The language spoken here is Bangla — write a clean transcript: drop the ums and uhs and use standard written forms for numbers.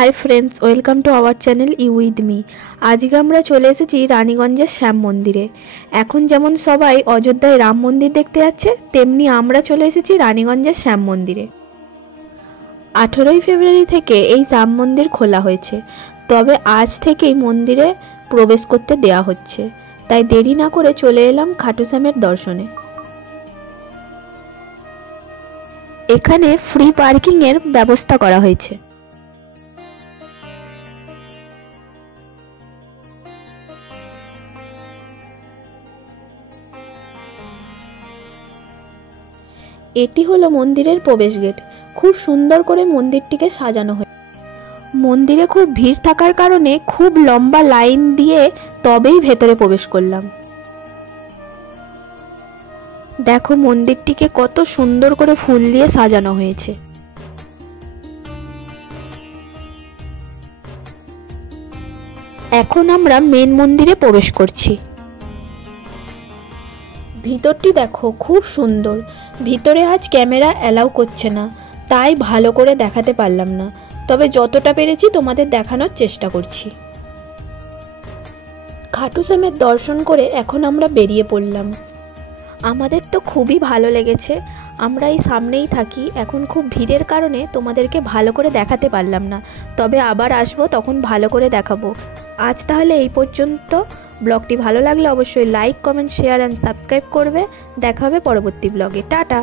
High friends welcome to our channel you with me. आज के আমরা চলে এসেছি রানীগঞ্জের শ্যাম মন্দিরে। এখন যেমন সবাই অযোধ্যায় রাম মন্দির দেখতে যাচ্ছে, তেমনি আমরা চলে এসেছি রানীগঞ্জের শ্যাম মন্দিরে। 18 ফেব্রুয়ারি থেকে এই রাম মন্দির খোলা হয়েছে, তবে আজ থেকেই মন্দিরে প্রবেশ করতে দেয়া হচ্ছে। তাই দেরি না করে চলে এলাম খাটু শ্যামের দর্শনে। এখানে ফ্রি পার্কিং এর ব্যবস্থা করা হয়েছে। এটি হলো মন্দিরের প্রবেশ গেট। খুব সুন্দর করে মন্দিরটিকে সাজানো হয়েছে। মন্দিরে খুব ভিড় থাকার কারণে খুব লম্বা লাইন দিয়ে তবেই ভেতরে প্রবেশ করলাম। দেখো মন্দিরটিকে কত সুন্দর করে ফুল দিয়ে সাজানো হয়েছে। এখন আমরা মেন মন্দিরে প্রবেশ করছি। ভিতরটি দেখো খুব সুন্দর। ভিতরে আজ ক্যামেরা অ্যালাউ করছে না, তাই ভালো করে দেখাতে পারলাম না, তবে যতটা পেরেছি তোমাদের দেখানোর চেষ্টা করছি। খাটু শ্যামের দর্শন করে এখন আমরা বেরিয়ে পড়লাম। আমাদের তো খুবই ভালো লেগেছে। আমরা এই সামনেই থাকি। এখন খুব ভিড়ের কারণে তোমাদেরকে ভালো করে দেখাতে পারলাম না, তবে আবার আসবো, তখন ভালো করে দেখাবো। আজ তাহলে এই পর্যন্ত। ব্লগটি ভালো লাগলে অবশ্যই like, comment, share and subscribe করবে। দেখা হবে পরবর্তী ব্লগে। টাটা।